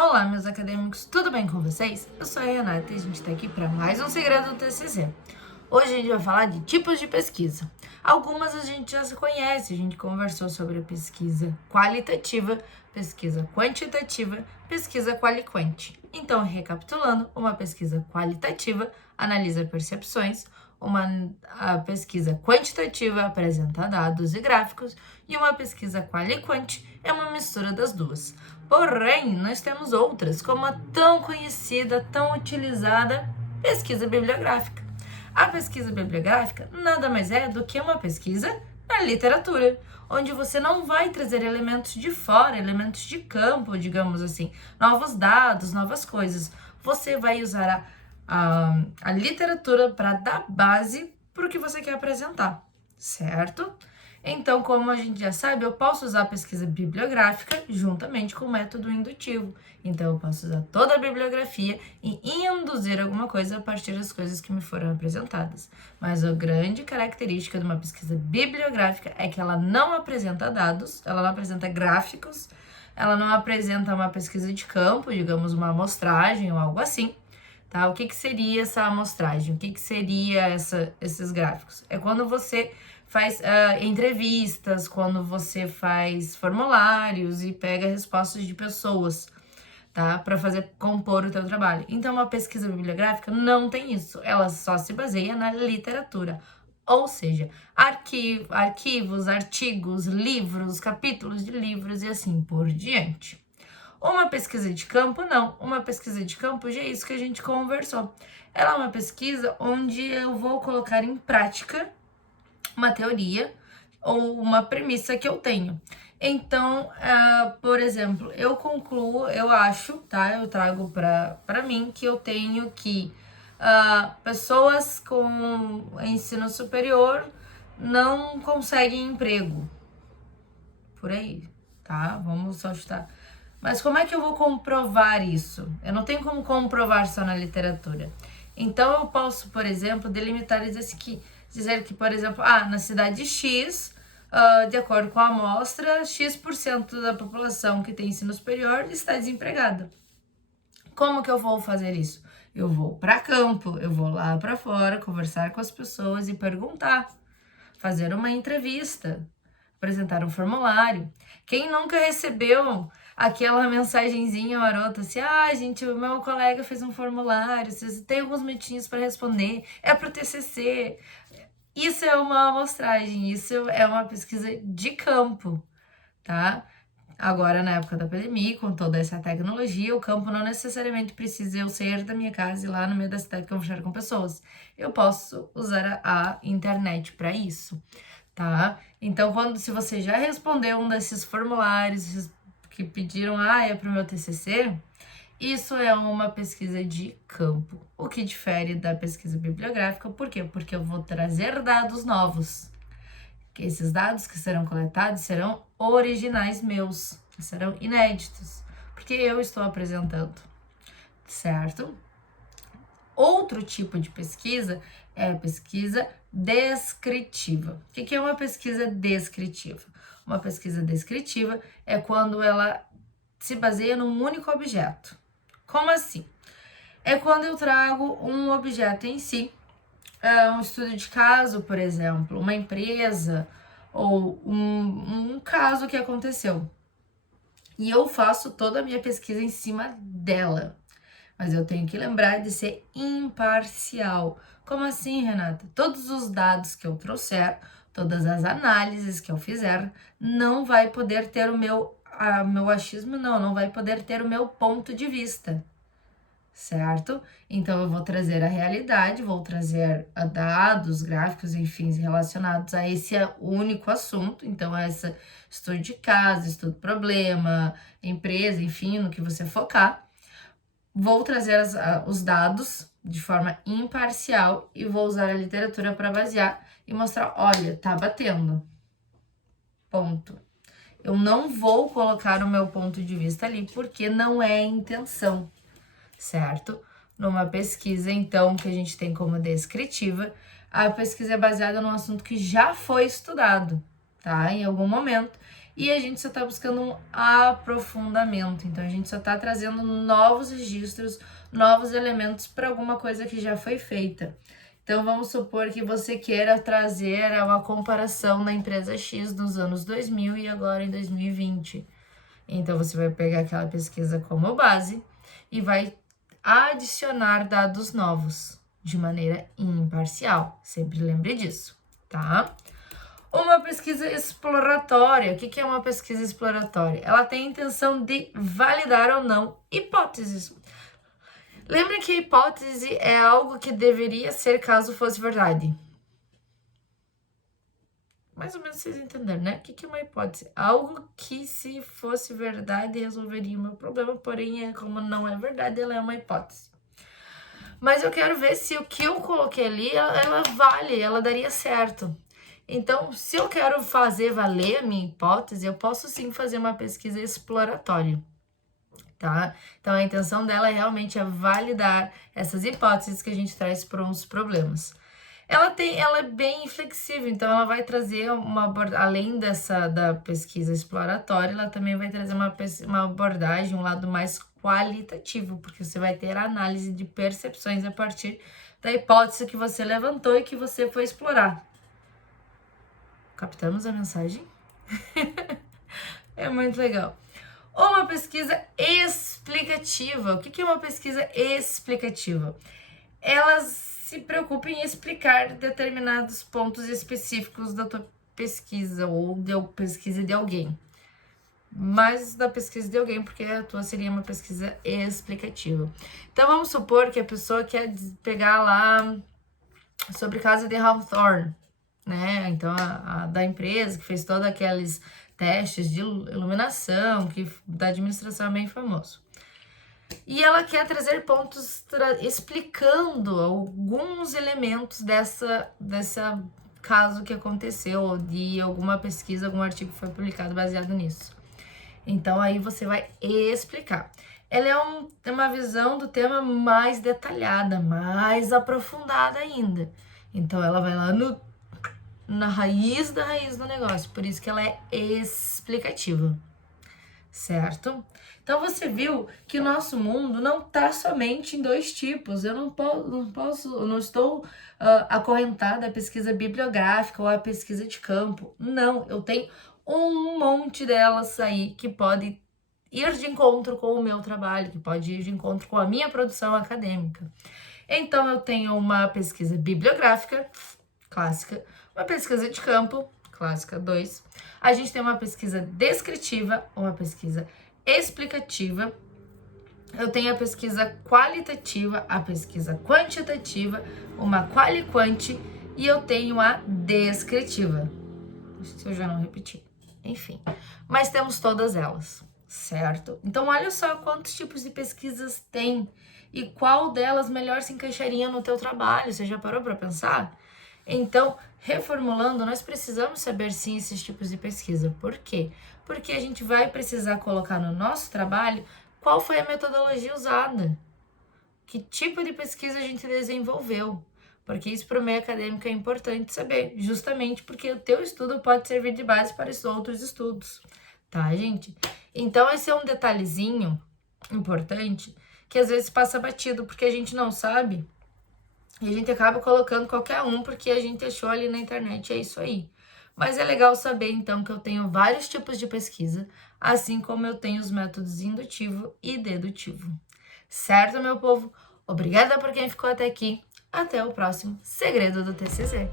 Olá, meus acadêmicos, tudo bem com vocês? Eu sou a Renata e a gente está aqui para mais um Segredo do TCC. Hoje a gente vai falar de tipos de pesquisa. Algumas a gente já se conhece, a gente conversou sobre a pesquisa qualitativa, pesquisa quantitativa, pesquisa qualiquant. Então, recapitulando, uma pesquisa qualitativa analisa percepções, a pesquisa quantitativa apresenta dados e gráficos e uma pesquisa qualiquant é uma mistura das duas. Porém, nós temos outras, como a tão conhecida, tão utilizada pesquisa bibliográfica. A pesquisa bibliográfica nada mais é do que uma pesquisa na literatura, onde você não vai trazer elementos de fora, elementos de campo, digamos assim, novos dados, novas coisas. Você vai usar a literatura para dar base para o que você quer apresentar, certo? Então, como a gente já sabe, eu posso usar a pesquisa bibliográfica juntamente com o método indutivo. Então, eu posso usar toda a bibliografia e induzir alguma coisa a partir das coisas que me foram apresentadas. Mas a grande característica de uma pesquisa bibliográfica é que ela não apresenta dados, ela não apresenta gráficos, ela não apresenta uma pesquisa de campo, digamos, uma amostragem ou algo assim. Tá? O que seria essa amostragem? O que seria esses gráficos? É quando você faz entrevistas, quando você faz formulários e pega respostas de pessoas, tá? Para compor o teu trabalho. Então, uma pesquisa bibliográfica não tem isso. Ela só se baseia na literatura. Ou seja, arquivos, artigos, livros, capítulos de livros e assim por diante. Uma pesquisa de campo, não. Uma pesquisa de campo já é isso que a gente conversou. Ela é uma pesquisa onde eu vou colocar em prática uma teoria ou uma premissa que eu tenho. Então, por exemplo, eu concluo, eu acho, tá? Eu trago para mim que eu tenho que pessoas com ensino superior não conseguem emprego. Por aí, tá? Vamos só chutar. Mas como é que eu vou comprovar isso? Eu não tenho como comprovar só na literatura. Então, eu posso, por exemplo, delimitar e dizer que, por exemplo, na cidade X, de acordo com a amostra, X% da população que tem ensino superior está desempregada. Como que eu vou fazer isso? Eu vou para campo, eu vou lá para fora, conversar com as pessoas e perguntar, fazer uma entrevista, apresentar um formulário. Quem nunca recebeu aquela mensagenzinha marota assim, gente, o meu colega fez um formulário, vocês têm alguns minutinhos para responder, é pro TCC. Isso é uma amostragem, isso é uma pesquisa de campo, tá? Agora, na época da pandemia, com toda essa tecnologia, o campo não necessariamente precisa eu sair da minha casa e ir lá no meio da cidade conversar com pessoas. Eu posso usar a internet para isso, tá? Então, se você já respondeu um desses formulários que pediram, é pro meu TCC, isso é uma pesquisa de campo, o que difere da pesquisa bibliográfica. Por quê? Porque eu vou trazer dados novos. Que esses dados que serão coletados serão originais meus, serão inéditos, porque eu estou apresentando, certo? Outro tipo de pesquisa é a pesquisa descritiva. O que é uma pesquisa descritiva? Uma pesquisa descritiva é quando ela se baseia num único objeto. Como assim? É quando eu trago um objeto em si, um estudo de caso, por exemplo, uma empresa ou um caso que aconteceu. E eu faço toda a minha pesquisa em cima dela. Mas eu tenho que lembrar de ser imparcial. Como assim, Renata? Todos os dados que eu trouxer, todas as análises que eu fizer, não vai poder ter o meu achismo, não vai poder ter o meu ponto de vista, certo? Então, eu vou trazer a realidade, vou trazer dados, gráficos, enfim, relacionados a esse único assunto. Então, esse estudo de caso, estudo de problema, empresa, enfim, no que você focar. Vou trazer os dados de forma imparcial e vou usar a literatura para basear e mostrar, olha, tá batendo. Ponto. Eu não vou colocar o meu ponto de vista ali, porque não é a intenção, certo? Numa pesquisa, então, que a gente tem como descritiva, a pesquisa é baseada num assunto que já foi estudado, tá? Em algum momento. e a gente só está buscando um aprofundamento. Então, a gente só está trazendo novos registros, novos elementos para alguma coisa que já foi feita. Então, vamos supor que você queira trazer uma comparação da empresa X nos anos 2000 e agora em 2020. Então, você vai pegar aquela pesquisa como base e vai adicionar dados novos de maneira imparcial. Sempre lembre disso, tá? Uma pesquisa exploratória. O que é uma pesquisa exploratória? Ela tem a intenção de validar ou não hipóteses. Lembra que a hipótese é algo que deveria ser caso fosse verdade. Mais ou menos vocês entenderam, né? O que é uma hipótese? Algo que, se fosse verdade, resolveria o meu problema, porém, como não é verdade, ela é uma hipótese. Mas eu quero ver se o que eu coloquei ali, ela vale, ela daria certo. Então, se eu quero fazer valer a minha hipótese, eu posso sim fazer uma pesquisa exploratória. Tá? Então, a intenção dela realmente é validar essas hipóteses que a gente traz para uns problemas. Ela é bem flexível, então ela vai trazer além da pesquisa exploratória, ela também vai trazer uma abordagem, um lado mais qualitativo, porque você vai ter a análise de percepções a partir da hipótese que você levantou e que você foi explorar. Captamos a mensagem? É muito legal. Uma pesquisa explicativa. O que é uma pesquisa explicativa? Ela se preocupa em explicar determinados pontos específicos da tua pesquisa ou da pesquisa de alguém. Mais da pesquisa de alguém, porque a tua seria uma pesquisa explicativa. Então, vamos supor que a pessoa quer pegar lá sobre o caso de Hawthorne, né? Então, a da empresa que fez todos aqueles testes de iluminação, que da administração é bem famoso. E ela quer trazer pontos explicando alguns elementos dessa caso que aconteceu, de alguma pesquisa, algum artigo que foi publicado baseado nisso. Então, aí você vai explicar. Ela é uma visão do tema mais detalhada, mais aprofundada ainda. Então, ela vai lá na raiz da raiz do negócio. Por isso que ela é explicativa. Certo? Então, você viu que o nosso mundo não está somente em dois tipos. Eu não estou acorrentada à pesquisa bibliográfica ou à pesquisa de campo. Não, eu tenho um monte delas aí que pode ir de encontro com o meu trabalho, que pode ir de encontro com a minha produção acadêmica. Então, eu tenho uma pesquisa bibliográfica, clássica, uma pesquisa de campo, clássica 2. A gente tem uma pesquisa descritiva, uma pesquisa explicativa. Eu tenho a pesquisa qualitativa, a pesquisa quantitativa, uma quali-quanti, e eu tenho a descritiva. Se eu já não repeti. Enfim, mas temos todas elas, certo? Então, olha só quantos tipos de pesquisas tem e qual delas melhor se encaixaria no teu trabalho. Você já parou para pensar? Então, reformulando, nós precisamos saber sim esses tipos de pesquisa. Por quê? Porque a gente vai precisar colocar no nosso trabalho qual foi a metodologia usada, que tipo de pesquisa a gente desenvolveu. Porque isso para o meio acadêmico é importante saber, justamente porque o teu estudo pode servir de base para esses outros estudos, tá, gente? Então, esse é um detalhezinho importante que às vezes passa batido, porque a gente não sabe e a gente acaba colocando qualquer um porque a gente achou ali na internet, é isso aí. Mas é legal saber, então, que eu tenho vários tipos de pesquisa, assim como eu tenho os métodos indutivo e dedutivo. Certo, meu povo? Obrigada por quem ficou até aqui. Até o próximo Segredo do TCC.